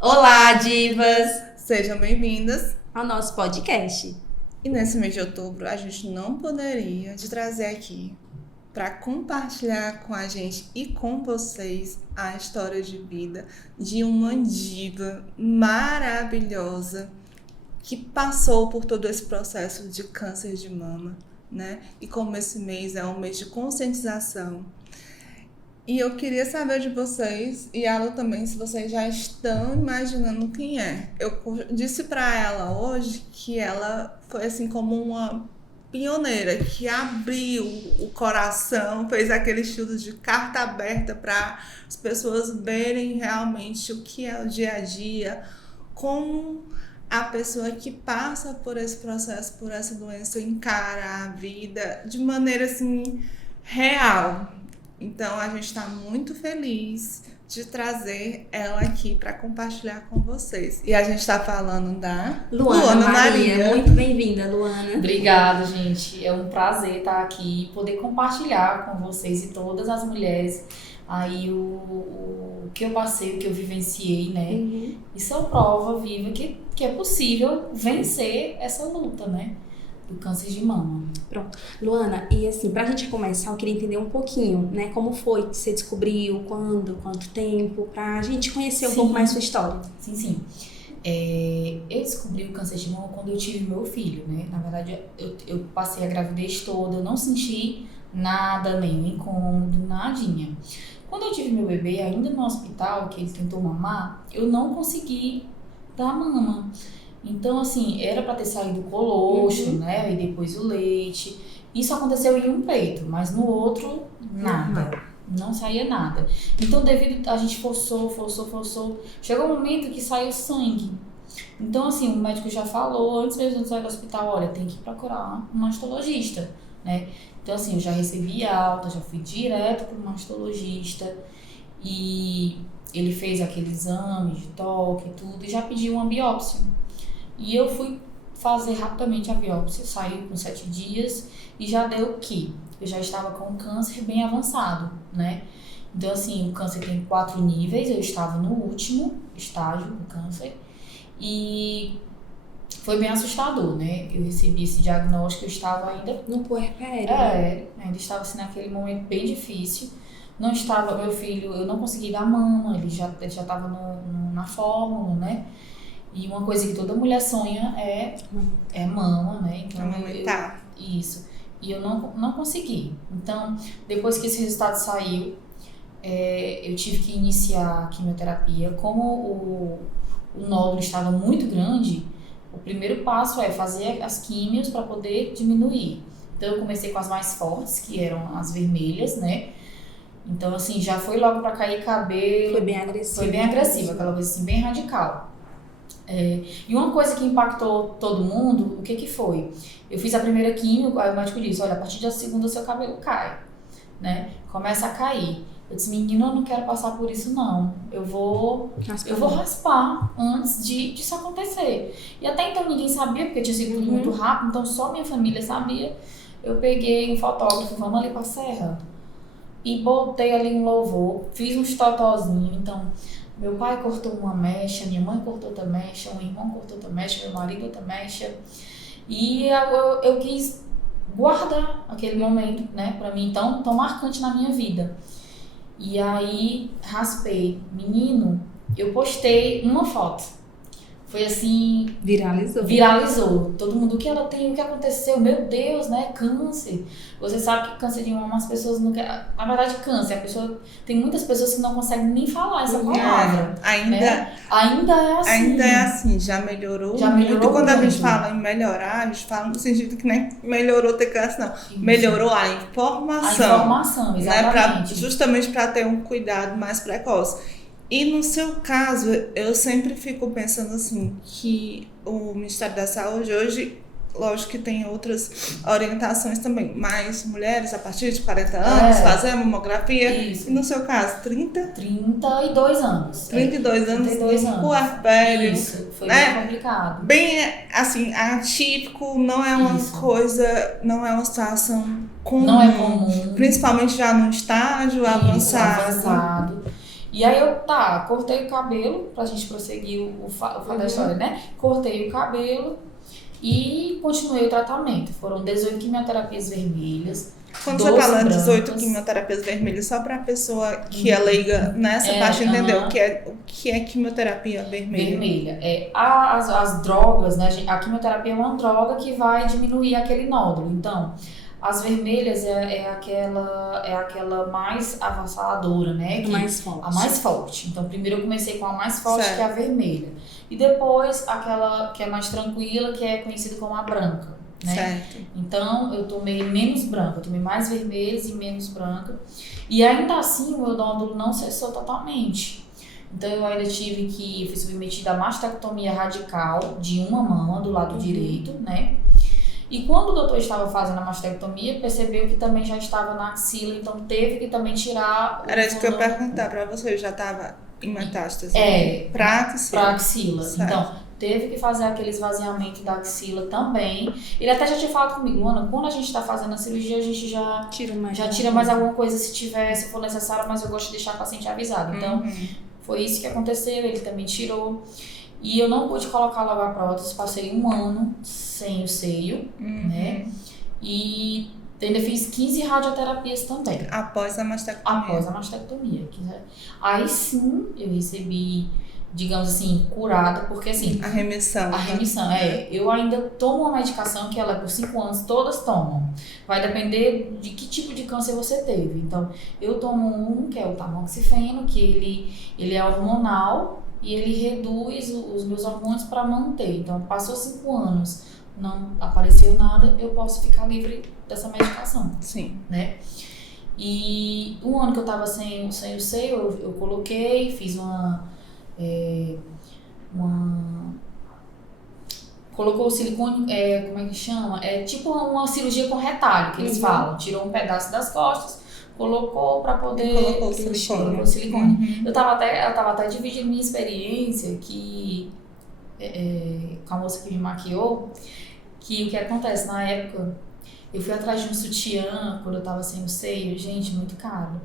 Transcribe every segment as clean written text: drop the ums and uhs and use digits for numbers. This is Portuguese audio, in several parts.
Olá, divas! Sejam bem-vindas Ao nosso podcast. e nesse mês de outubro a gente não poderia de trazer aqui para compartilhar com a gente e com vocês a história de vida de uma diva maravilhosa que passou por todo esse processo de câncer de mama, né? E como esse mês é um mês de conscientização, e eu queria saber de vocês, e ela também, se vocês já estão imaginando quem é. Eu disse para ela hoje que ela foi assim como uma pioneira, que abriu o coração, fez aquele estudo de carta aberta para as pessoas verem realmente o que é o dia a dia, como a pessoa que passa por esse processo, por essa doença, encara a vida de maneira assim real. Então a gente está muito feliz de trazer ela aqui para compartilhar com vocês. E a gente está falando da Luana Maria. Muito bem-vinda, Luana. Obrigada, gente. É um prazer estar aqui e poder compartilhar com vocês e todas as mulheres aí o que eu passei, o que eu vivenciei, né? E sou prova viva que é possível vencer essa luta, né? Do câncer de mama. Pronto. Luana, e assim, pra gente começar, eu queria entender um pouquinho, né? Como foi que você descobriu, quando, quanto tempo, pra gente conhecer um pouco mais sua história. Sim. Eu descobri o câncer de mama quando eu tive meu filho, né? Na verdade, eu passei a gravidez toda, eu não senti nada, nenhum incômodo, nadinha. Quando eu tive meu bebê, ainda no hospital, que ele tentou mamar, eu não consegui dar mama. Então, assim, era para ter saído o colocho, né? E depois o leite. Isso aconteceu em um peito, mas no outro, nada. Não saía nada. Então, devido a gente forçou. Chegou um momento que saiu sangue. Então, assim, o médico já falou, antes mesmo de sair do hospital, olha, tem que procurar um mastologista, né? Então, assim, eu já recebi alta, já fui direto para o mastologista. E ele fez aquele exame de toque e tudo, e já pediu uma biópsia. E eu fui fazer rapidamente a biópsia, saiu com 7 dias e já deu que eu já estava com um câncer bem avançado, né? Então, assim, o câncer tem 4 níveis, eu estava no último estágio do câncer e foi bem assustador, né? Eu recebi esse diagnóstico, eu estava ainda... No puerpério. Ainda estava assim naquele momento bem difícil. Não estava, meu filho, eu não consegui dar mama, ele já estava na fórmula, né? E uma coisa que toda mulher sonha é mama, né? Então, isso. E eu não consegui. Então, depois que esse resultado saiu, eu tive que iniciar a quimioterapia. Como o nódulo estava muito grande, o primeiro passo é fazer as químios para poder diminuir. Então, eu comecei com as mais fortes, que eram as vermelhas, né? Então, assim, já foi logo para cair cabelo. Foi bem agressiva. Aquela coisa assim, bem radical. E uma coisa que impactou todo mundo, o que foi? Eu fiz a primeira químio, aí o médico disse, olha, a partir da segunda seu cabelo cai, né? Começa a cair. Eu disse, menina, eu não quero passar por isso não, eu vou raspar antes disso acontecer. E até então ninguém sabia, porque tinha sido tudo muito rápido, então só minha família sabia. Eu peguei um fotógrafo, vamos ali pra serra, e botei ali um louvor, fiz uns totozinhos, então... Meu pai cortou uma mecha, minha mãe cortou outra mecha, um irmão cortou outra mecha, meu marido outra mecha. E eu quis guardar aquele momento, né, pra mim tão marcante na minha vida. E aí, raspei. Menino, eu postei uma foto. Foi assim... Viralizou. Todo mundo, o que ela tem, o que aconteceu? Meu Deus, né? Câncer. Você sabe que câncer de mama, as pessoas não querem... Na verdade, câncer, tem muitas pessoas que não conseguem nem falar essa palavra. Ainda é assim. Ainda é assim, já melhorou muito. Quando a gente fala em melhorar, a gente fala no sentido que nem melhorou ter câncer, não. Isso. Melhorou a informação. A informação, exatamente. Né? Justamente para ter um cuidado mais precoce. E no seu caso, eu sempre fico pensando assim, que o Ministério da Saúde hoje, lógico que tem outras orientações também, mas mulheres a partir de 40 anos fazer a mamografia. Isso. E no seu caso, 32 anos. 32 anos, puerpério. Isso, foi bem complicado. Bem, assim, atípico, não é uma coisa, não é uma situação comum. Não é comum. Principalmente já no estágio avançado. E aí eu, cortei o cabelo, pra gente prosseguir o fato da história, né? Cortei o cabelo e continuei o tratamento. Foram 18 quimioterapias vermelhas. Quando 12 você fala brancas. 18 quimioterapias vermelhas, só para a pessoa que é leiga nessa parte entender o que é quimioterapia vermelha. Vermelha. As drogas, né? A quimioterapia é uma droga que vai diminuir aquele nódulo. Então, as vermelhas é aquela mais avassaladora, né? A mais forte. A mais forte. Então, primeiro eu comecei com a mais forte, Certo. que é a vermelha. E depois, aquela que é mais tranquila, que é conhecida como a branca. Né? Certo. Então, eu tomei menos branca, eu tomei mais vermelhas e menos branca. E ainda assim, o meu nódulo não cessou totalmente. Então, eu ainda fui submetida a mastectomia radical de uma mama do lado direito, né? E quando o doutor estava fazendo a mastectomia, percebeu que também já estava na axila, então teve que também tirar... Era isso que eu ia perguntar para você, já estava em metástase? Pra axila. axila. Certo. Então, teve que fazer aquele esvaziamento da axila também. Ele até já tinha falado comigo, Luana, quando a gente está fazendo a cirurgia, a gente já tira mais alguma coisa se for necessário, mas eu gosto de deixar o paciente avisado. Então, foi isso que aconteceu, ele também tirou. E eu não pude colocar logo a prótese, passei 1 ano sem o seio, né? E ainda fiz 15 radioterapias também. Após a mastectomia. Após a mastectomia. Aí sim, eu recebi, digamos assim, curada, porque assim... A remissão. Eu ainda tomo uma medicação que ela é por 5 anos, todas tomam. Vai depender de que tipo de câncer você teve. Então, eu tomo um, que é o tamoxifeno, que ele é hormonal e ele reduz os meus hormônios para manter. Então, passou 5 anos, não apareceu nada, eu posso ficar livre dessa medicação. Sim. Né? E 1 ano que eu tava sem o seio, eu coloquei, fiz colocou o silicone, como é que chama? É tipo uma cirurgia com retalho, que eles falam. Tirou um pedaço das costas, colocou para poder... Colocou o silicone. Eu tava até dividindo minha experiência que, com a moça que me maquiou, que o que acontece, na época, eu fui atrás de um sutiã, quando eu tava sem o seio, gente, muito caro.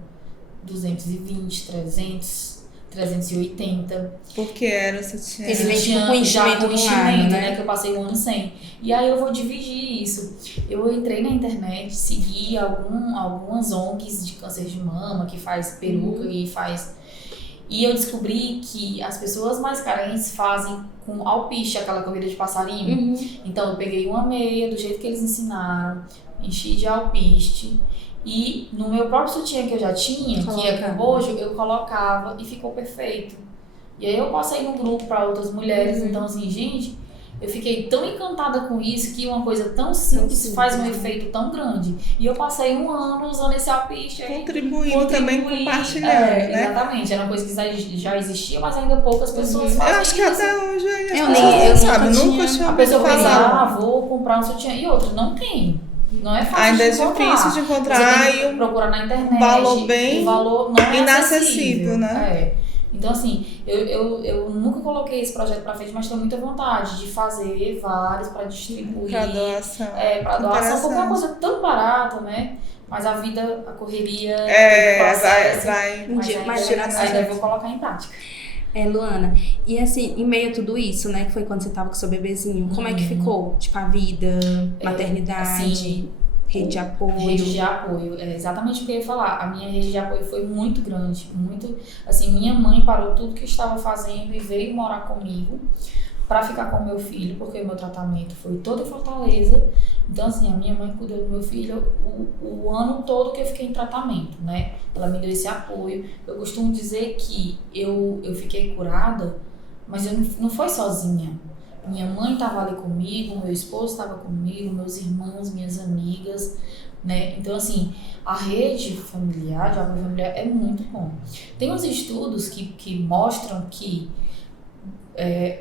220, 300... 380. Porque era o sutiã. Ele vem tipo com enchimento no lado, né? Que eu passei 1 ano sem. E aí eu vou dividir isso. Eu entrei na internet, segui algumas ONGs de câncer de mama, que faz peruca e faz... E eu descobri que as pessoas mais carentes fazem com alpiste, aquela corrida de passarinho. Então eu peguei uma meia, do jeito que eles ensinaram, enchi de alpiste. E no meu próprio sutiã que eu já tinha, que é com bojo, eu colocava e ficou perfeito. E aí eu passei no grupo para outras mulheres, então assim, gente, eu fiquei tão encantada com isso, que uma coisa tão simples faz um efeito tão grande. E eu passei 1 ano usando esse alpiste aí. Contribuindo também, compartilhando, né? Exatamente, era uma coisa que já existia, mas ainda poucas pessoas fazem. Eu acho que isso. até hoje eu sabe, nunca tinha a pessoa ouvido falar. vou comprar um sutiã. E outra, não tem. Não é fácil ainda de encontrar. Difícil de encontrar. Você tem que procurar na internet. Valor bem o valor não é inacessível, né? Então, assim, eu nunca coloquei esse projeto pra frente, mas tenho muita vontade de fazer vários pra distribuir. Pra doação. Pra doação, porque é uma coisa tão barata, né? Mas a vida, a correria... vai ainda vou colocar em prática. Luana, e assim, em meio a tudo isso, né, que foi quando você tava com seu bebezinho, como é que ficou? Tipo, a vida, maternidade, assim, rede de apoio? Rede de apoio, é exatamente o que eu ia falar. A minha rede de apoio foi muito grande, muito... Assim, minha mãe parou tudo que estava fazendo e veio morar comigo para ficar com o meu filho, porque o meu tratamento foi todo em Fortaleza. Então, assim, a minha mãe cuidou do meu filho o ano todo que eu fiquei em tratamento, né? Ela me deu esse apoio. Eu costumo dizer que eu fiquei curada, mas eu não foi sozinha. Minha mãe estava ali comigo, meu esposo estava comigo, meus irmãos, minhas amigas, né? Então, assim, a rede familiar, de apoio familiar, é muito bom. Tem uns estudos que mostram que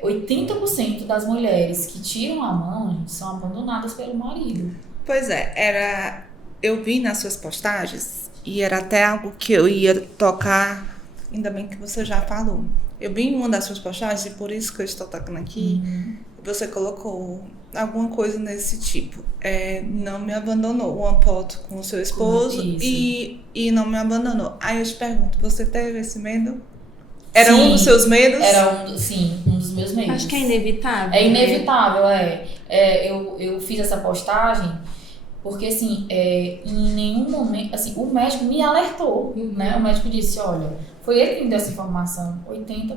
80% das mulheres que tiram a mão, gente, são abandonadas pelo marido. Pois é, eu vi nas suas postagens e era até algo que eu ia tocar, ainda bem que você já falou. Eu vi em uma das suas postagens e por isso que eu estou tocando aqui, você colocou alguma coisa nesse tipo. Não me abandonou, uma foto com o seu esposo e não me abandonou. Aí eu te pergunto, você teve esse medo? Era um Sim, dos seus medos? Era um dos meus medos. Acho que é inevitável. É inevitável, eu fiz essa postagem porque, assim, em nenhum momento, assim, o médico me alertou, né? O médico disse, olha, foi ele que me deu essa informação, 80%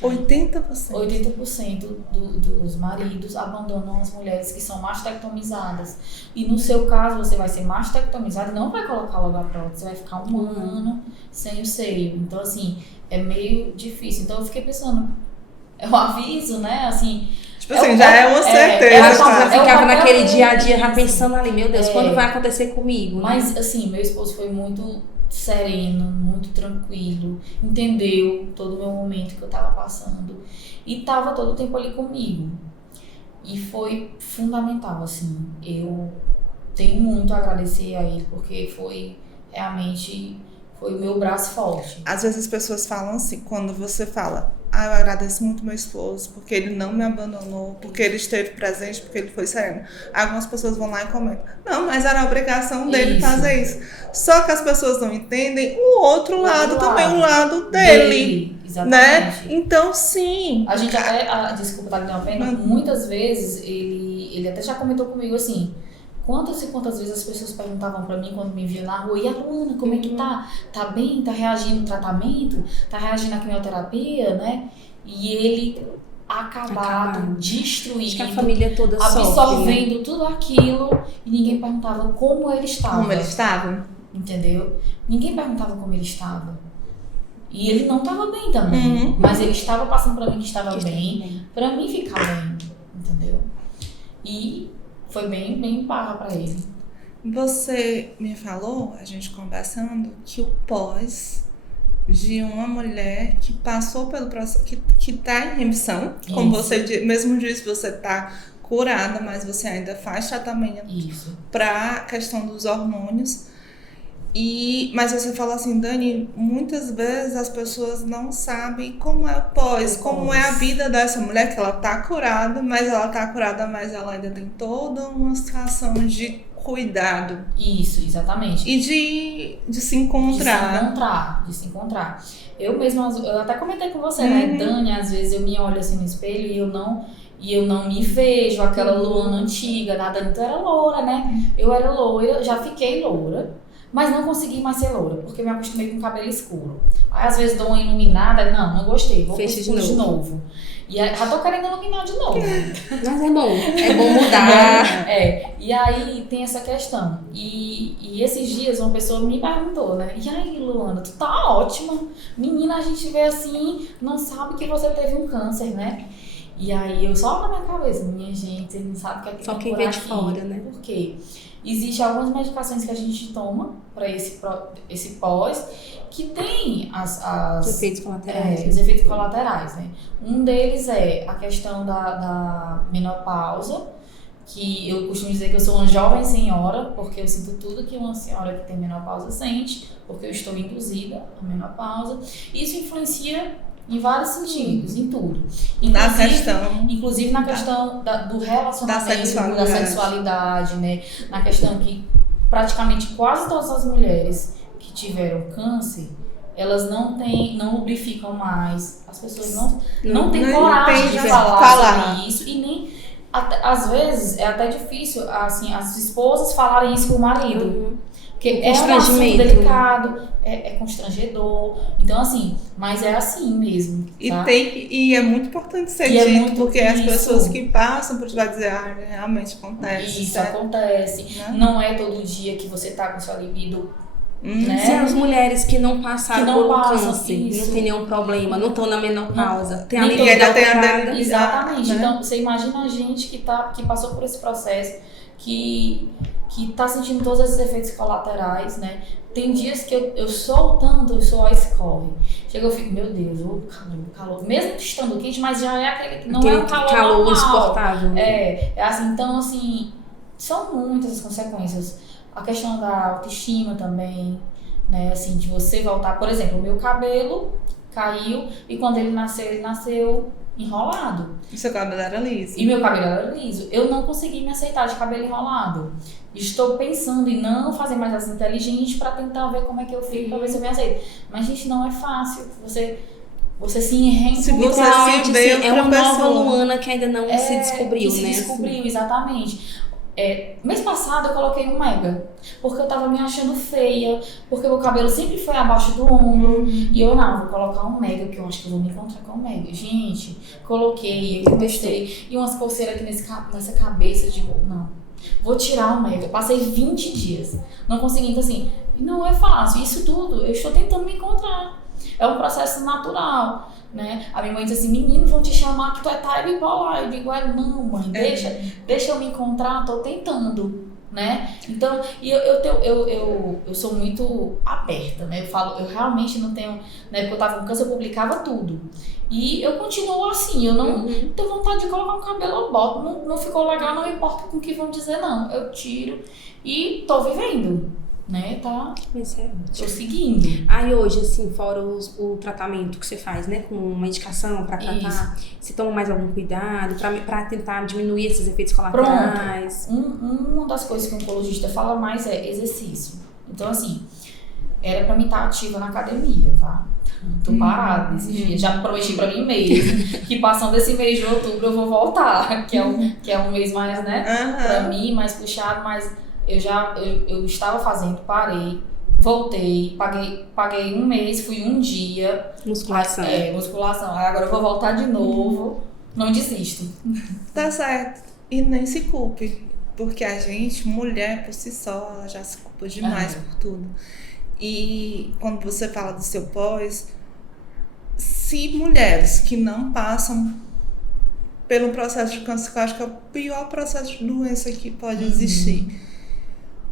80%. dos maridos abandonam as mulheres que são mastectomizadas. E no seu caso, você vai ser mastectomizada e não vai colocar logo a prótese, você vai ficar um ano sem o seio. Então, assim, é meio difícil. Então, eu fiquei pensando, é um aviso, né? Assim, Tipo assim, já é uma certeza. Eu já ficava naquele dele, dia a dia já pensando ali, meu Deus, quando vai acontecer comigo? Mas, né? assim, meu esposo foi muito sereno, muito tranquilo, entendeu todo o meu momento que eu tava passando e tava todo o tempo ali comigo. E foi fundamental, assim, eu tenho muito a agradecer a ele, porque foi realmente, foi o meu braço forte. Às vezes as pessoas falam assim, quando você fala, eu agradeço muito meu esposo, porque ele não me abandonou, porque ele esteve presente, porque ele foi sereno. Algumas pessoas vão lá e comentam, não, mas era a obrigação dele fazer isso. Só que as pessoas não entendem o outro lado também, o lado dele. Exatamente. Né? Então, sim. A gente até, desculpa, tá me dando uma pena, muitas vezes ele até já comentou comigo assim, quantas e quantas vezes as pessoas perguntavam pra mim quando me viam na rua, e a Luana, como é que tá? Tá bem? Tá reagindo ao tratamento? Tá reagindo à quimioterapia, né? E ele acabado, destruído, acho que a família toda absorvendo sofre. tudo aquilo, e ninguém perguntava como ele estava. Como ele estava? Entendeu? Ninguém perguntava como ele estava. E ele não estava bem também, mas ele estava passando pra mim que estava bem, pra mim ficar bem, entendeu? E foi bem barra pra ele. Você me falou, a gente conversando, que o pós de uma mulher que passou pelo processo, que tá em remissão, como você mesmo disse, você tá curada, mas você ainda faz tratamento para questão dos hormônios. Mas você fala assim, Dani, muitas vezes as pessoas não sabem como é o pós, como é a vida dessa mulher, que ela tá curada, mas ela ainda tem toda uma situação de cuidado. Isso, exatamente. E de se encontrar. De se encontrar. Eu mesma, eu até comentei com você, né, Dani, às vezes eu me olho assim no espelho e eu não me vejo, aquela Luana antiga, da Dani, tu era loura, né? Eu era loira, já fiquei loura. Mas não consegui mais ser loura, porque me acostumei com cabelo escuro. Aí às vezes dou uma iluminada, não gostei, vou Fecha escuro de novo. E aí, já tô querendo iluminar de novo. Mas é bom mudar. E aí tem essa questão. E esses dias uma pessoa me perguntou, né? E aí, Luana, tu tá ótima. Menina, a gente vê assim, não sabe que você teve um câncer, né? E aí eu só na minha cabeça, minha gente, vocês não sabem o que é que só tem quem por vê aqui. de fora, né? Por quê? Existem algumas medicações que a gente toma para esse pós que tem os efeitos colaterais. Os efeitos colaterais, né? Um deles é a questão da menopausa, que eu costumo dizer que eu sou uma jovem senhora, porque eu sinto tudo que uma senhora que tem menopausa sente, porque eu estou induzida à menopausa. Isso influencia em vários sentidos, em tudo. Inclusive na questão do relacionamento, da sexualidade, né? Na questão que praticamente quase todas as mulheres que tiveram câncer, elas não lubrificam mais. As pessoas não têm coragem de falar sobre isso. E nem, às vezes, é até difícil assim, as esposas falarem isso pro marido. Porque é um assunto delicado, é constrangedor. Então, assim, mas é assim mesmo. Tá? E é muito importante ser dito, porque as pessoas que passam por vai dizer, realmente acontece. Isso acontece. Né? Não é todo dia que você tá com sua libido. Né? Se as mulheres que não passaram por câncer, não tem nenhum problema, não estão na menopausa, tem a libido alterada. Exatamente. Né? Então, você imagina a gente que passou por esse processo, que tá sentindo todos esses efeitos colaterais, né? Tem dias que eu sou tanto, eu só escorre. Chega, eu fico, meu Deus, o calor. Mesmo estando quente, mas já é aquele que não é um calor normal. Insuportável. É assim, então, assim, são muitas as consequências. A questão da autoestima também, né? Assim, de você voltar, por exemplo, o meu cabelo caiu e quando ele nasceu enrolado. E seu cabelo era liso. E meu cabelo era liso. Eu não consegui me aceitar de cabelo enrolado. Estou pensando em não fazer mais essa inteligente pra tentar ver como é que eu fico, pra ver se eu me aceito. Mas, gente, não é fácil. Você se reencontrar. Se você Literalmente, se vê assim, é outra uma nova pessoa. Luana que ainda não se descobriu, que né? se descobriu, exatamente. Mês passado eu coloquei um mega, porque eu tava me achando feia, porque meu cabelo sempre foi abaixo do ombro, e eu não, vou colocar um mega, que eu acho que eu vou me encontrar com um mega. Gente, coloquei, eu testei, e umas coceiras aqui nessa cabeça, tipo, não, vou tirar o mega. Passei 20 dias, não consegui, então assim, não é fácil, isso tudo, eu estou tentando me encontrar. É um processo natural, né? A minha mãe diz assim, menino, vão te chamar que tu é bipolar. Eu digo, não, mãe, deixa eu me encontrar, tô tentando, né? Então, e eu sou muito aberta, né? Eu realmente não tenho, né? Porque eu tava com câncer, eu publicava tudo. E eu continuo assim, eu não tenho vontade de colocar um cabelo, eu boto, não ficou legal, não importa com o que vão dizer, não. Eu tiro e tô vivendo. Né, tá? Mas é Tô seguindo. Aí hoje, assim, fora o tratamento que você faz, né? Com uma indicação pra tratar, você toma mais algum cuidado pra tentar diminuir esses efeitos colaterais? Uma das coisas que o oncologista fala mais é exercício. Então, assim, era pra mim estar ativa na academia, tá? Tô parada nesses dias. Já prometi pra mim mesmo que passando esse mês de outubro eu vou voltar, que é um mês mais, né? Pra mim, mais puxado, mas eu estava fazendo, parei, voltei, paguei um mês, fui um dia. Musculação. Musculação. Agora eu vou voltar de novo, não desisto. Tá certo. E nem se culpe, porque a gente, mulher por si só, ela já se culpa demais por tudo. E quando você fala do seu pós, se mulheres que não passam pelo processo de câncer, que eu acho que é o pior processo de doença que pode existir,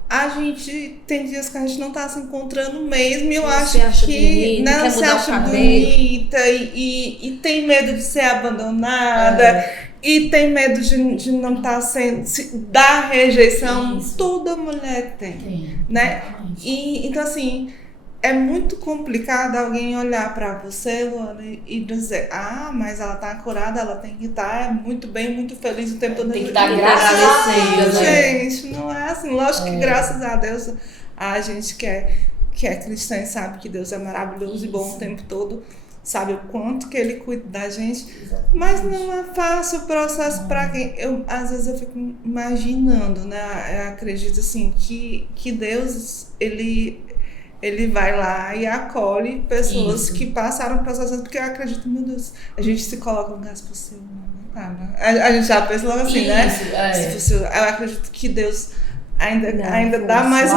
a gente tem dias que a gente não tá se encontrando mesmo, e eu acho que não se acha bonita e tem medo de ser abandonada e tem medo de não estar sendo da rejeição. Isso. Toda mulher tem, né? E então assim, é muito complicado alguém olhar pra você, Luana, e dizer, mas ela tá curada, ela tem que estar muito bem, muito feliz o tempo todo. Tem que dar graças a Deus, gente, não é assim. Lógico que graças a Deus a gente que é cristã e sabe que Deus é maravilhoso e bom o tempo todo, sabe o quanto que Ele cuida da gente. Exatamente. Mas não é fácil o processo para quem... Às vezes eu fico imaginando, né? Eu acredito assim que Deus, Ele vai lá e acolhe pessoas que passaram por processos, porque eu acredito, meu Deus, a gente se coloca no caso possível, a gente já pensa logo assim, né? Eu acredito que Deus ainda dá mais um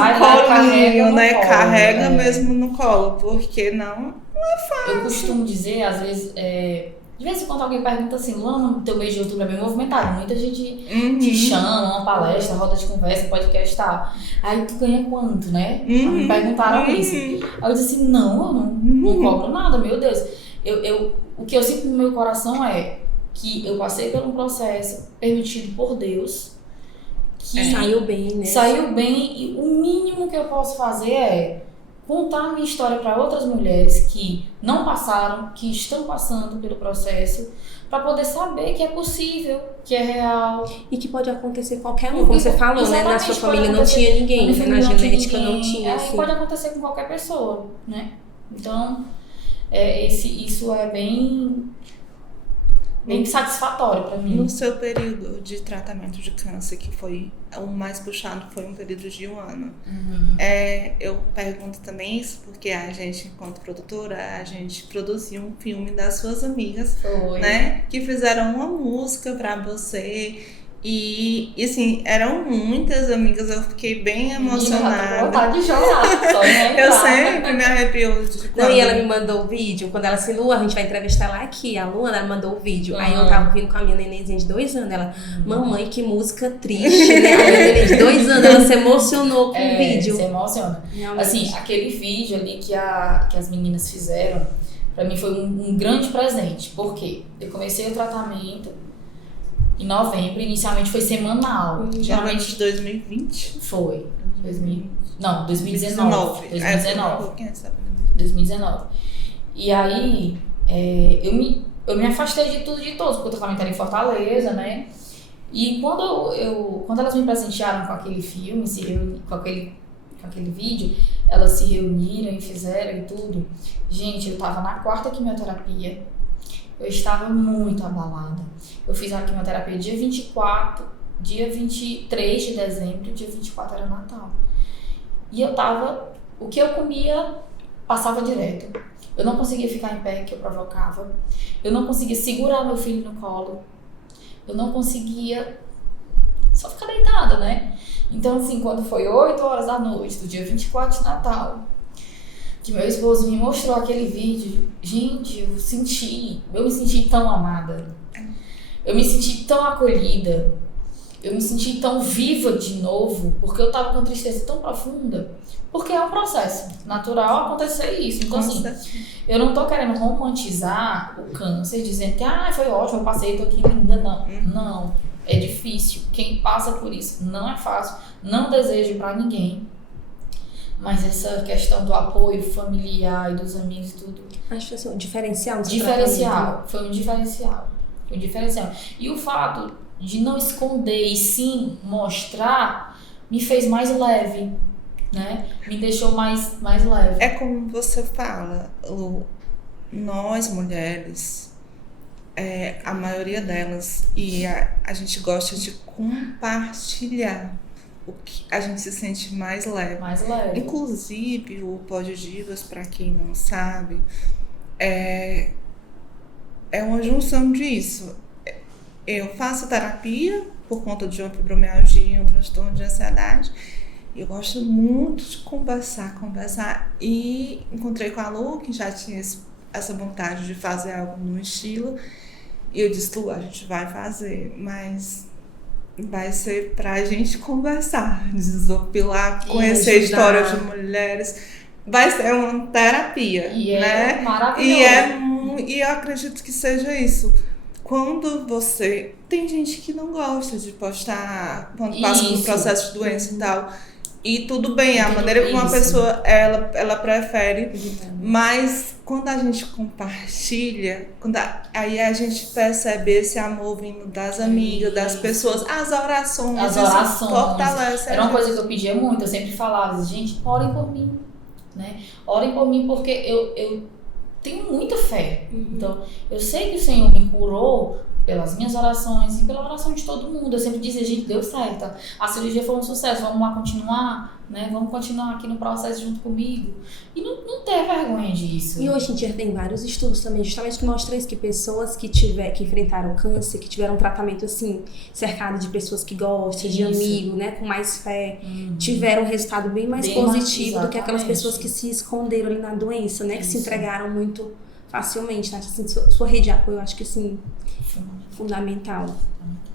colinho, né? Carrega mesmo no colo, porque não é fácil. Eu costumo dizer, às vezes, de vez em quando alguém pergunta assim, Luana, teu mês de outubro é bem movimentado, muita gente te chama, uma palestra, roda de conversa, podcast e tal. Aí tu ganha quanto, né? Me perguntaram isso. Aí eu disse assim, não, eu não cobro nada, meu Deus. O que eu sinto no meu coração é que eu passei por um processo permitido por Deus, que saiu bem, né? Saiu bem, e o mínimo que eu posso fazer é contar a minha história para outras mulheres que não passaram, que estão passando pelo processo, para poder saber que é possível, que é real. E que pode acontecer qualquer um, como você falou, né? Na sua família não tinha ninguém, na genética não tinha. Assim. Pode acontecer com qualquer pessoa, né? Então, isso é bem satisfatório para mim. No seu período de tratamento de câncer, que foi o mais puxado, foi um período de 1 ano. Eu pergunto também isso porque a gente, enquanto produtora, a gente produziu um filme das suas amigas, né? Que fizeram uma música para você. E assim, eram muitas amigas, eu fiquei bem emocionada. Com vontade de chorar, só eu sempre me arrepio de quando... Não, e ela me mandou o vídeo, quando ela disse, Lu, a gente vai entrevistar ela aqui, a Luana, ela mandou o vídeo. Aí eu tava vindo com a minha nenenzinha de 2 anos, ela, mamãe, que música triste, né? A minha neném de 2 anos, ela se emocionou com o vídeo. Se emociona. Realmente. Assim, aquele vídeo ali que as meninas fizeram, pra mim foi um grande presente, porque eu comecei o tratamento em novembro, inicialmente foi semanal. Geralmente de 2020? Foi. 2019. 2019. E aí, eu me afastei de tudo e de todos, porque o tratamento era em Fortaleza, né? E quando elas me presentearam com aquele filme, com aquele vídeo, elas se reuniram e fizeram e tudo. Gente, eu tava na 4ª quimioterapia, eu estava muito abalada. Eu fiz a quimioterapia dia 24, dia 23 de dezembro, dia 24 era Natal. E o que eu comia passava direto. Eu não conseguia ficar em pé, que eu provocava. Eu não conseguia segurar meu filho no colo. Eu não conseguia só ficar deitada, né? Então, assim, quando foi 8 horas da noite, do dia 24 de Natal, que meu esposo me mostrou aquele vídeo, gente, eu me senti tão amada. Eu me senti tão acolhida. Eu me senti tão viva de novo, porque eu tava com tristeza tão profunda. Porque é um processo natural acontecer isso. Então, assim, eu não tô querendo romantizar o câncer, dizendo que foi ótimo, eu passei, tô aqui linda. Não, não. É difícil. Quem passa por isso não é fácil. Não desejo pra ninguém. Mas essa questão do apoio familiar e dos amigos e tudo. Acho que assim, um diferencial. Foi um diferencial. E o fato de não esconder e sim mostrar me fez mais leve, né? Me deixou mais leve. É como você fala, nós mulheres, a maioria delas, e a gente gosta de compartilhar o que a gente se sente mais leve. Mais leve. Inclusive, o Pod Divas, para quem não sabe, é uma junção disso. Eu faço terapia por conta de uma fibromialgia, um transtorno de ansiedade. Eu gosto muito de conversar. E encontrei com a Lu, que já tinha essa vontade de fazer algo no estilo. E eu disse, Lu, a gente vai fazer, mas vai ser pra gente conversar, desopilar, conhecer histórias de mulheres. Vai ser uma terapia, né? É maravilhoso. E eu acredito que seja isso. Quando você... Tem gente que não gosta de postar quando passa por processo de doença e tal. E tudo bem, a maneira como uma pessoa ela prefere. Mas quando a gente compartilha, aí a gente percebe esse amor vindo das amigas, das pessoas, as orações. Fortalece. Era uma coisa que eu pedia muito, eu sempre falava, gente, orem por mim, né? Orem por mim porque eu tenho muita fé. Então, eu sei que o Senhor me curou pelas minhas orações e pela oração de todo mundo. Eu sempre dizia, gente, deu certo. A cirurgia foi um sucesso, vamos lá continuar, né? Vamos continuar aqui no processo junto comigo. E não ter vergonha disso. E hoje em dia tem vários estudos também, justamente que mostram isso, que pessoas que enfrentaram câncer, que tiveram um tratamento assim, cercado de pessoas que gostam, de amigos, né? Com mais fé, tiveram um resultado bem mais positivo do que aquelas pessoas que se esconderam ali na doença, né? Que se entregaram muito facilmente, tá? Assim, sua rede de apoio, eu acho que assim, fundamental.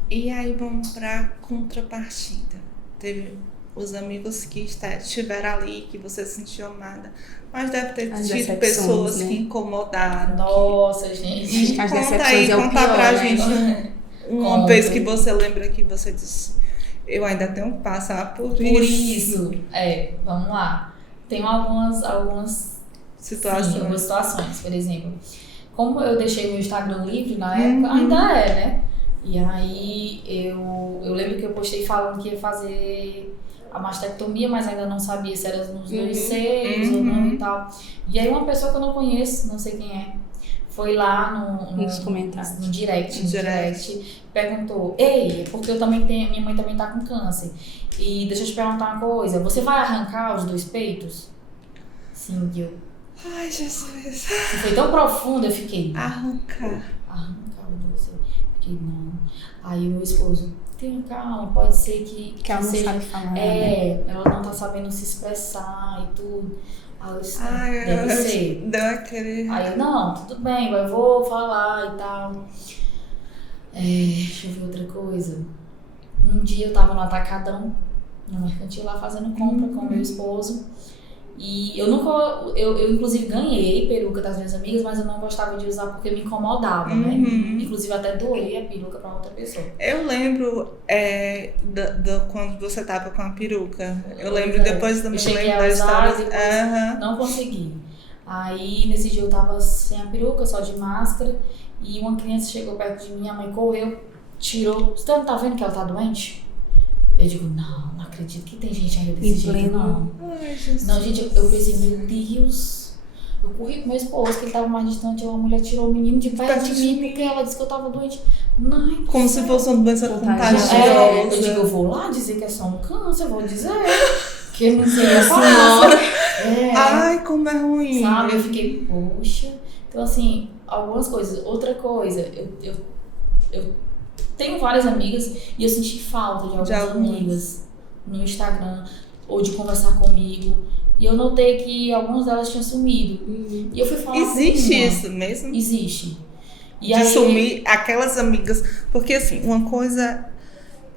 E aí vamos pra contrapartida. Teve os amigos que estiveram ali, que você sentiu amada, mas deve ter tido pessoas, né, que incomodaram. Nossa, gente. As Conta aí, conta pra gente uma vez que você lembra que você disse, eu ainda tenho que passar por isso. Vamos lá. Tem algumas situações. Sim, algumas situações, por exemplo. Como eu deixei meu Instagram livre na época, ainda né? E aí eu lembro que eu postei falando que ia fazer a mastectomia, mas ainda não sabia se era nos 2 seios ou não e tal. E aí uma pessoa que eu não conheço, não sei quem é, foi lá nos comentários, no direct, perguntou, ei, porque eu também minha mãe também tá com câncer. E deixa eu te perguntar uma coisa, você vai arrancar os 2 peitos? Sim, Ai, Jesus. Foi tão profundo, eu fiquei... Arrancar os 2 peitos. Fiquei, não. Aí o meu esposo, tenha calma, pode ser que ela não sabe falar. Né? Ela não tá sabendo se expressar e tudo. Aí eu disse, deve ser. Deu aquele... Aí eu, não, tudo bem, eu vou falar e tal. Deixa eu ver outra coisa. Um dia eu tava no Atacadão, no mercantil lá, fazendo compra com meu esposo. E eu inclusive ganhei peruca das minhas amigas, mas eu não gostava de usar porque me incomodava, né? Inclusive até doei a peruca pra outra pessoa. Eu lembro quando você tava com a peruca. Eu lembro depois também da história. Não consegui. Aí nesse dia eu tava sem a peruca, só de máscara. e uma criança chegou perto de mim, a mãe correu, tirou. Você não tá vendo que ela tá doente? Eu digo, não acredito que tem gente ainda desse jeito, não. Ai, Jesus. Não, gente, eu pensei, meu Deus. Eu corri com meu esposo, que ele tava mais distante, a mulher tirou o menino de perto de mim, porque ela disse que eu tava doente. Não, como se fosse uma doença contagiosa. Eu digo, eu vou lá dizer que é só um câncer, eu vou dizer. Que eu não sei a palavra. Ai, como é ruim. Sabe, eu fiquei, poxa. Então, assim, algumas coisas. Outra coisa, eu tenho várias amigas e eu senti falta de algumas amigas no Instagram ou de conversar comigo. E eu notei que algumas delas tinham sumido. E eu fui falar existe isso mesmo? Existe. E de aí, sumir aquelas amigas. Porque assim, uma coisa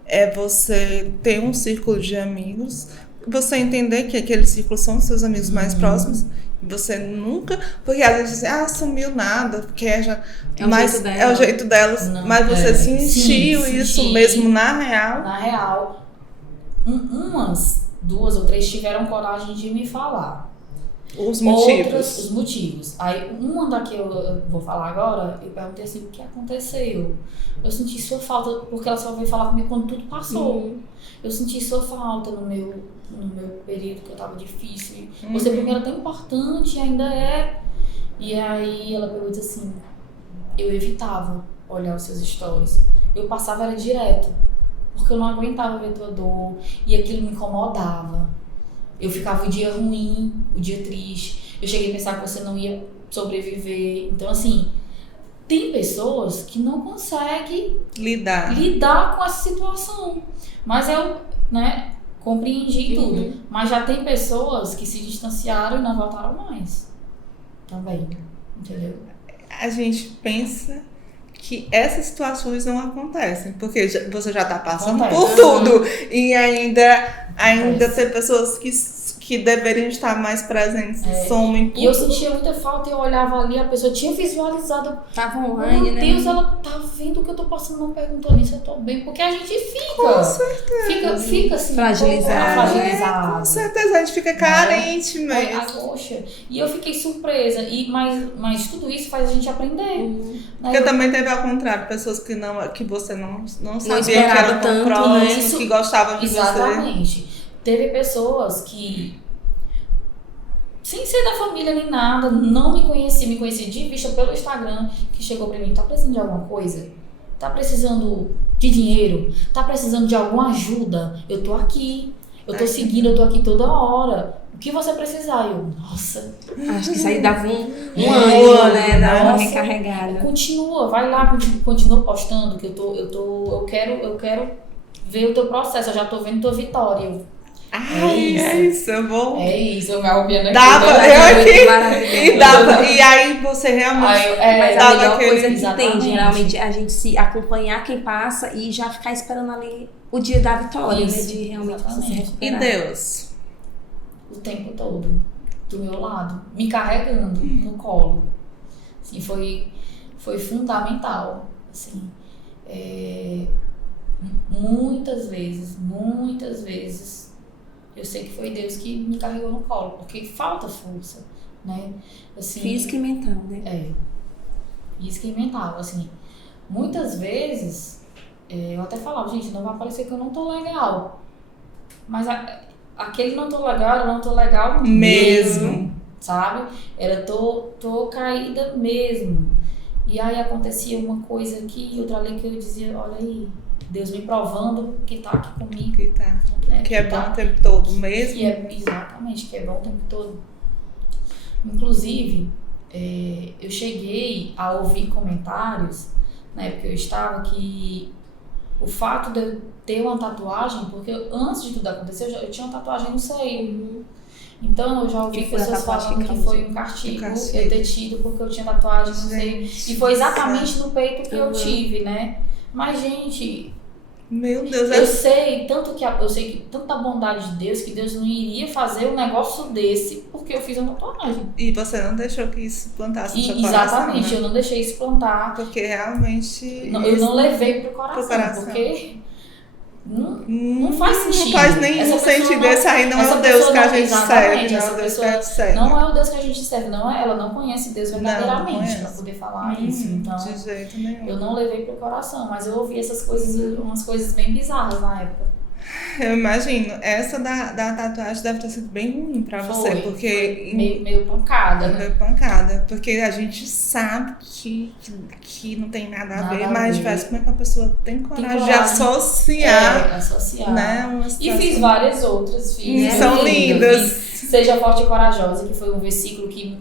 é você ter um círculo de amigos, você entender que aqueles círculos são os seus amigos mais próximos. Você nunca. Porque às vezes assim, sumiu nada, porque é o jeito delas. Não, mas você sentiu isso mesmo na real. Na real, umas 2 ou 3 tiveram coragem de me falar. Os motivos. Outras, os motivos. Aí, uma da que eu vou falar agora, eu perguntei assim, o que aconteceu? Eu senti sua falta, porque ela só veio falar comigo quando tudo passou. Eu senti sua falta no meu período que eu tava difícil. Você primeiro é tão importante, ainda é. E aí ela perguntou assim, eu evitava olhar os seus stories. Eu passava era direto, porque eu não aguentava ver tua dor e aquilo me incomodava. Eu ficava o dia ruim, o dia triste. Eu cheguei a pensar que você não ia sobreviver. Então, assim, tem pessoas que não conseguem lidar com essa situação. Mas eu, compreendi tudo. Mas já tem pessoas que se distanciaram e não voltaram mais. Também, entendeu? A gente pensa que essas situações não acontecem, porque você já tá passando por tudo. E ainda tem pessoas que deveriam estar mais presentes e somem por E eu sentia muita falta e eu olhava ali, a pessoa tinha visualizado. Tava online, né? Meu Deus, ela tá vendo o que eu tô passando, não perguntou nem se eu tô bem, porque a gente fica. Com certeza. Fica assim, fragilizado. Com certeza, a gente fica carente mesmo. Poxa. E eu fiquei surpresa. Mas tudo isso faz a gente aprender. Porque também teve ao contrário, pessoas que você não sabia que eram tão próximas, que gostavam de você. Exatamente. Teve pessoas que, sem ser da família nem nada, não me conhecia de vista pelo Instagram, que chegou pra mim, tá precisando de alguma coisa? Tá precisando de dinheiro? Tá precisando de alguma ajuda? Eu tô aqui, eu tô seguindo, eu tô aqui toda hora. O que você precisar? Eu, nossa. Acho que isso aí dava um ânimo, né? Dava uma recarregada. Continua, vai lá, continua postando, que eu quero ver o teu processo, eu já tô vendo tua vitória. É isso, eu vou. É isso, eu me arrupiando aqui. E aí você realmente. Mas a melhor coisa que tem, geralmente, é a gente se acompanhar quem passa e já ficar esperando ali o dia da vitória, isso, né? De realmente se recuperar. E Deus? O tempo todo, do meu lado, me carregando no colo. Assim, foi fundamental. Assim, muitas vezes, eu sei que foi Deus que me carregou no colo, porque falta força, né? Assim, física e mental, né? Física e mental, assim. Muitas vezes, eu até falava, gente, não vai parecer que eu não tô legal. Mas aquele não tô legal, eu não tô legal mesmo, sabe? Era tô caída mesmo. E aí acontecia uma coisa aqui, outra ali, que eu dizia, olha aí, Deus me provando que tá aqui comigo. Que tá. Né? Que é bom o tempo todo mesmo. Exatamente, que é bom o tempo todo. Inclusive, eu cheguei a ouvir comentários, na época que eu estava, que o fato de eu ter uma tatuagem, porque antes de tudo acontecer, eu tinha uma tatuagem no seio. Então eu já ouvi pessoas falando que foi um castigo eu ter tido porque eu tinha tatuagem no seio. E foi exatamente no peito que eu tive, né? Mas, gente, meu Deus, eu sei que tanta bondade de Deus, que Deus não iria fazer um negócio desse porque eu fiz uma tatuagem. E você não deixou que isso plantasse no seu coração, exatamente, né? Eu não deixei isso plantar. Porque realmente... Eu não levei pro coração, porque Não faz sentido. Não faz nenhum sentido. Esse aí não é o Deus que a gente serve. Não é o Deus que a gente serve. Não é o Deus que a gente serve. Ela não conhece Deus verdadeiramente para poder falar isso. Então, de jeito nenhum. Eu não levei pro coração, mas eu ouvi essas coisas, umas coisas bem bizarras na época. Eu imagino, essa da tatuagem deve ter sido bem ruim pra você, porque... Meio pancada, né? Meio pancada, porque a gente sabe que não tem nada a ver, mas como é que a pessoa tem coragem de associar, né? Uma situação. E fiz várias outras, são lindas. Seja Forte e Corajosa, que foi um versículo que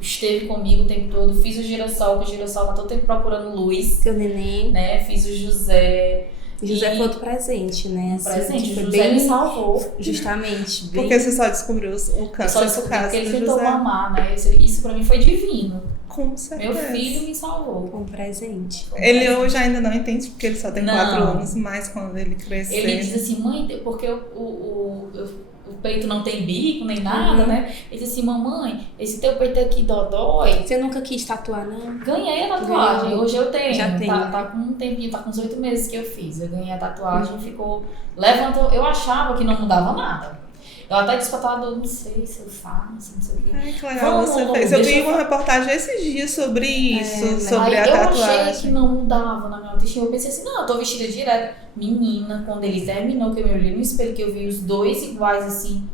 esteve comigo o tempo todo. Fiz o Girassol, que o Girassol tá todo tempo procurando luz. Seu neném. Né? Fiz o José. José foi outro presente, né? Um presente, foi José bem, me salvou. Justamente. Bem... Porque você só descobriu o câncer por causa porque ele do tentou José. mamar, né? Isso pra mim foi divino. Com certeza. Meu filho me salvou. Um presente. Ele hoje ainda não entende, porque ele só tem 4 anos, mas quando ele crescer... Ele diz assim, mãe, porque o peito não tem bico, nem nada, né? Ele disse assim, mamãe, esse teu peito aqui dói. Você nunca quis tatuar, não? Ganhei a tatuagem, hoje eu tenho. Já tenho. Tá com um tempinho, tá com uns 8 meses que eu fiz. Eu ganhei a tatuagem, ficou... Levantou, eu achava que não mudava nada. Eu até disse pra tatuador, não sei se eu faço, não sei o quê. Ai, que legal você fez. Eu vi uma reportagem esses dias sobre isso, sobre a tatuagem. Eu achei que não mudava na minha autoestima. Eu pensei assim, não, eu tô vestida direto. Menina, quando ele terminou, que eu me olhei no espelho, que eu vi os dois iguais assim.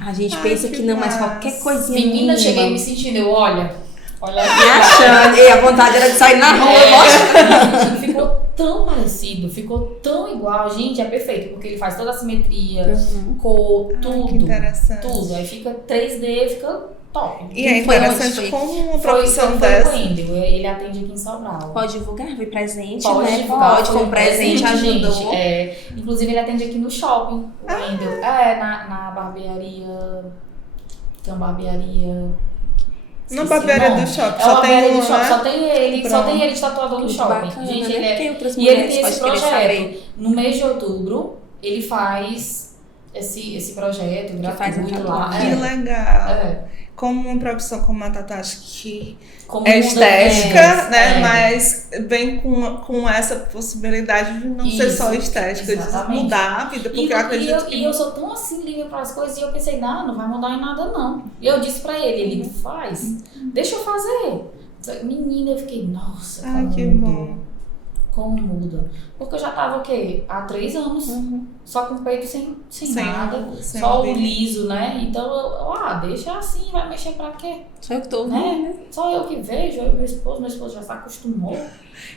A gente pensa que não, mas qualquer coisinha. Menina, eu cheguei me sentindo, eu olha me achando, e a vontade era de sair na rua. Ficou tão parecido, ficou tão igual. Gente, é perfeito, porque ele faz toda a simetria, cor, tudo. Que interessante. Tudo. Aí fica 3D, fica top. E é interessante como uma profissão dessa. Ele atende aqui em Sobral. Pode divulgar? Foi presente, pode, né? Divulgar, pode, com presente, ajudou. Gente, inclusive, ele atende aqui no shopping, o Wendel. Na barbearia. Tem uma barbearia. Na barbearia do shopping, só tem ele, só tem ele de tatuador no shopping. Bacana, gente, né? ele e ele tem esse projeto. No mês de outubro, ele faz esse projeto gratuito lá. Que legal. É. Como uma profissão, como uma tatuagem que como é estética, né? Mas vem com essa possibilidade de não ser só estética, exatamente. De mudar a vida, porque eu acredito que... E eu sou tão assim livre para as coisas, e eu pensei, não vai mudar em nada não. E eu disse pra ele faz, deixa eu fazer. Menina, eu fiquei, nossa, ai, que bom. Como muda? Porque eu já tava, o quê? Há 3 anos, só com o peito sem nada, só o liso, né? Então, deixa assim, vai mexer pra quê? Só eu que tô vendo, né? Só eu que vejo, meu esposo já se acostumou.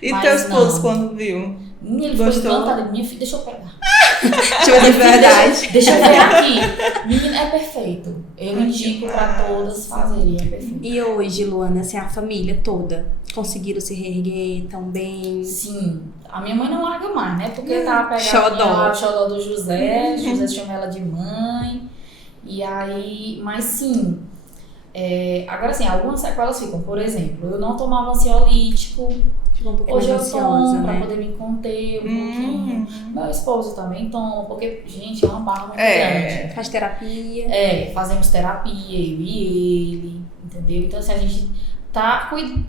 E teu esposo, quando viu? Ele ficou encantado, minha filha, deixa eu pegar. Deixa eu ver de verdade. Deixa eu ver aqui. Menina, é perfeito. Eu indico pra todas fazerem, é perfeito. E hoje, Luana, assim, a família toda conseguiram se reerguer tão bem? Sim. A minha mãe não larga mais, né? Porque tava pegando Xodó. O xodó do José. José chama ela de mãe. E aí, mas sim. Agora sim, algumas sequelas ficam. Por exemplo, eu não tomava ansiolítico. Ficou um pouquinho hoje mais eu tomo, né? pra poder me conter um pouquinho. Meu esposo também toma, porque, gente, é uma barra muito grande. Faz terapia. Fazemos terapia, eu e ele, entendeu? Então, assim, a gente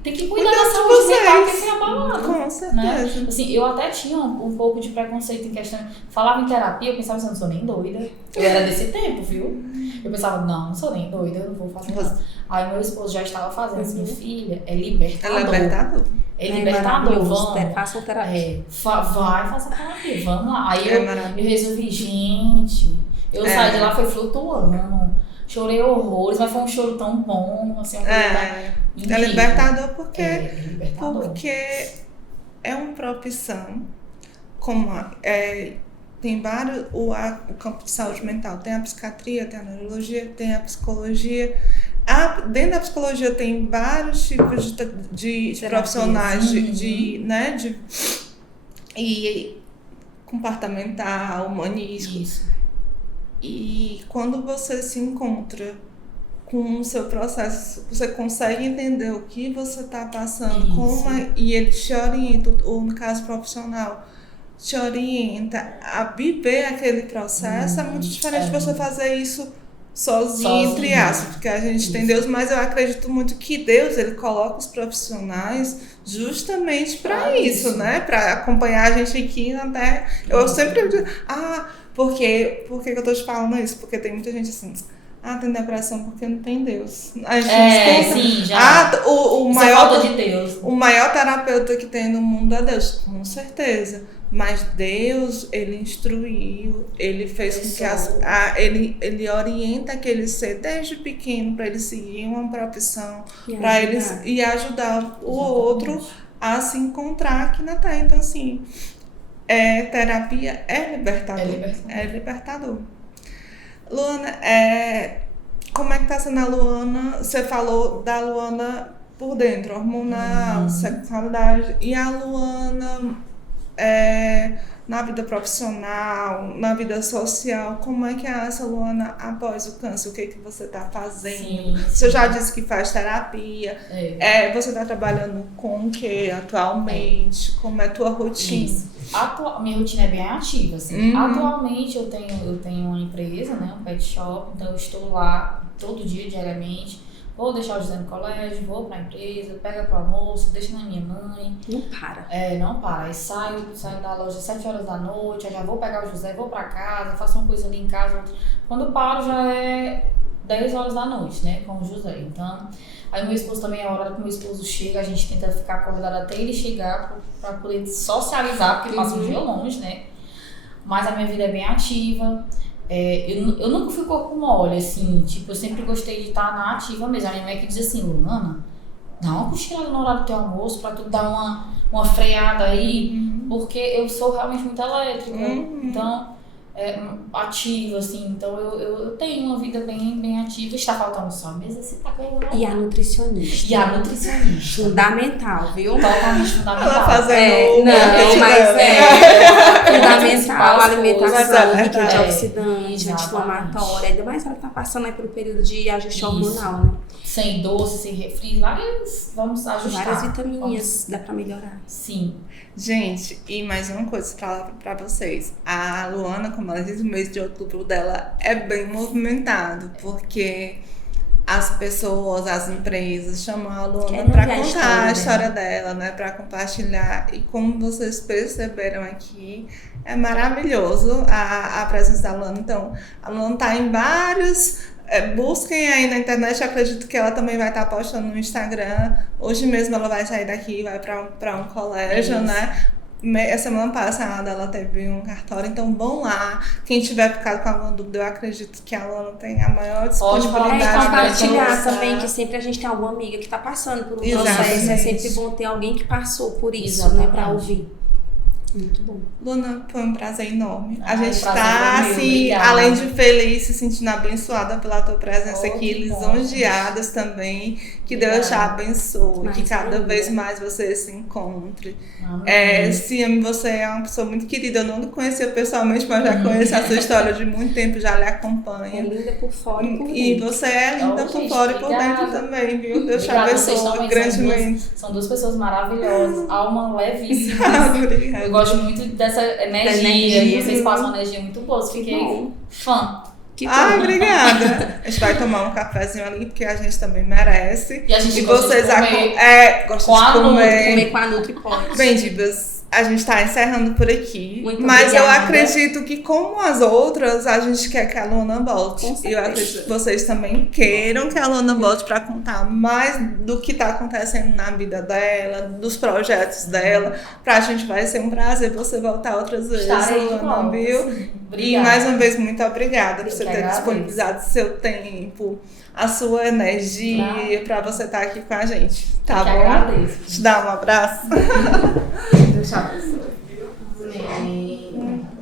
tem que cuidar da saúde mental que é abalada. Com certeza. Né? Assim, eu até tinha um pouco de preconceito em questão. Falava em terapia, eu pensava assim, eu não sou nem doida. Eu era desse tempo, viu? Eu pensava, não sou nem doida, eu não vou fazer nada. Aí meu esposo já estava fazendo assim, minha filha, é libertador. É libertador, vamos. Faça terapia. Vai fazer terapia, vamos lá. Aí eu resolvi, gente, eu saí de lá, foi flutuando. Chorei horrores, mas foi um choro tão bom, assim, uma coisa é libertador porque é uma profissão como tem vários, o campo de saúde mental, tem a psiquiatria, tem a neurologia, tem a psicologia. Dentro da psicologia tem vários tipos de profissionais e comportamental, humanístico. Isso. E quando você se encontra com o seu processo, você consegue entender o que você está passando, e ele te orienta, ou no caso profissional, te orienta a viver aquele processo. É muito diferente de você fazer isso sozinho, entre aspas, porque a gente tem Deus, mas eu acredito muito que Deus, ele coloca os profissionais justamente para isso, né? Para acompanhar a gente aqui até. Eu sempre digo, por que eu tô te falando isso? Porque tem muita gente assim, tem depressão porque não tem Deus. A gente escuta, sim, já. o Isso é maior falta de Deus. O maior terapeuta que tem no mundo é Deus, com certeza. Mas Deus, ele instruiu, ele fez com que ele orienta aquele ser desde pequeno para ele seguir uma profissão, para ele e ajudar o outro a se encontrar aqui na Terra. Então, assim, terapia é libertador. É libertador. Luana, como é que tá sendo a Luana? Você falou da Luana por dentro, hormonal, sexualidade. E a Luana na vida profissional, na vida social, como é que é essa Luana após o câncer? O que você está fazendo? Você já disse que faz terapia. Você está trabalhando com o que atualmente? Como é a tua rotina? Minha rotina é bem ativa, assim. Atualmente eu tenho uma empresa, né, um pet shop, então eu estou lá todo dia, diariamente. Vou deixar o José no colégio, vou pra empresa, pego pro almoço, deixo na minha mãe. Não para. Não para. Aí saio da loja às 7 horas da noite, aí já vou pegar o José, vou pra casa, faço uma coisa ali em casa. Quando eu paro já é 10 horas da noite, né, com o José. Então, aí meu esposo também, a hora que meu esposo chega, a gente tenta ficar acordado até ele chegar pra poder socializar, porque ele passa um dia longe, né. Mas a minha vida é bem ativa. Eu nunca fui corpo mole, assim, tipo, eu sempre gostei de estar na ativa mesmo. A minha mãe que diz assim, Luana, dá uma cochilada no horário do teu almoço pra tu dar uma freada aí, porque eu sou realmente muito elétrica, então, ativa, assim, então eu tenho uma vida bem ativa. Está faltando só mesmo esse tá bem. E a nutricionista. Fundamental, viu? Totalmente fundamental. Ela fazendo fundamental, alimentação, rica de Exatamente. antioxidante, anti-inflamatória, ainda mais ela tá passando aí pelo período de ajuste hormonal, né? Sem doce, sem refri, vamos ajustar. Várias vitaminas, dá pra melhorar. Sim. Gente, e mais uma coisa pra vocês. A Luana, como ela diz, o mês de outubro dela é bem movimentado, porque as pessoas, as empresas chamam a Luana para contar a história dela, né? Para compartilhar. E como vocês perceberam aqui, é maravilhoso a presença da Luana. Então, a Luana tá em vários... busquem aí na internet, eu acredito que ela também vai estar postando no Instagram. Hoje mesmo ela vai sair daqui e vai para um colégio, né? A semana passada ela teve um cartório, então vão lá. Quem tiver ficado com alguma dúvida, eu acredito que a Luana tem a maior disponibilidade. Compartilhar também, que sempre a gente tem alguma amiga que está passando por um processo. É sempre bom ter alguém que passou por isso, né? Para ouvir. Muito bom. Luna, foi um prazer enorme. A gente tá, assim, além de feliz, se sentindo abençoada pela tua presença aqui, lisonjeadas também. Que Deus te abençoe, que cada vez mais você se encontre. Sim, você é uma pessoa muito querida. Eu não lhe conhecia pessoalmente, mas já conheço a sua história de muito tempo, já lhe acompanho. É linda por fora e por dentro. E você é linda por fora e por dentro também, viu? Deus te abençoe grandemente. São duas pessoas maravilhosas, alma levíssima. Eu gosto muito dessa energia. Vocês passam uma energia muito boa. Fiquei fã. Obrigada. A gente vai tomar um cafezinho ali, porque a gente também merece. E a gente vocês gostam de comer com a NutriPod. Bem, Divas, a gente tá encerrando por aqui. Mas eu acredito que, como as outras, a gente quer que a Luana volte. E eu acredito que vocês também queiram que a Luana volte para contar mais do que tá acontecendo na vida dela, dos projetos dela. Pra gente vai ser um prazer você voltar outras vezes, Luana, viu? E mais uma vez, muito obrigada por você ter disponibilizado seu tempo, a sua energia para você estar aqui com a gente. Tá bom? Agradeço. Te dá um abraço. Deus te abençoe.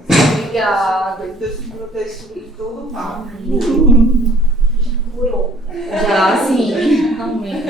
Obrigada. Deus te proteja de tudo mal. Já sim. Amém.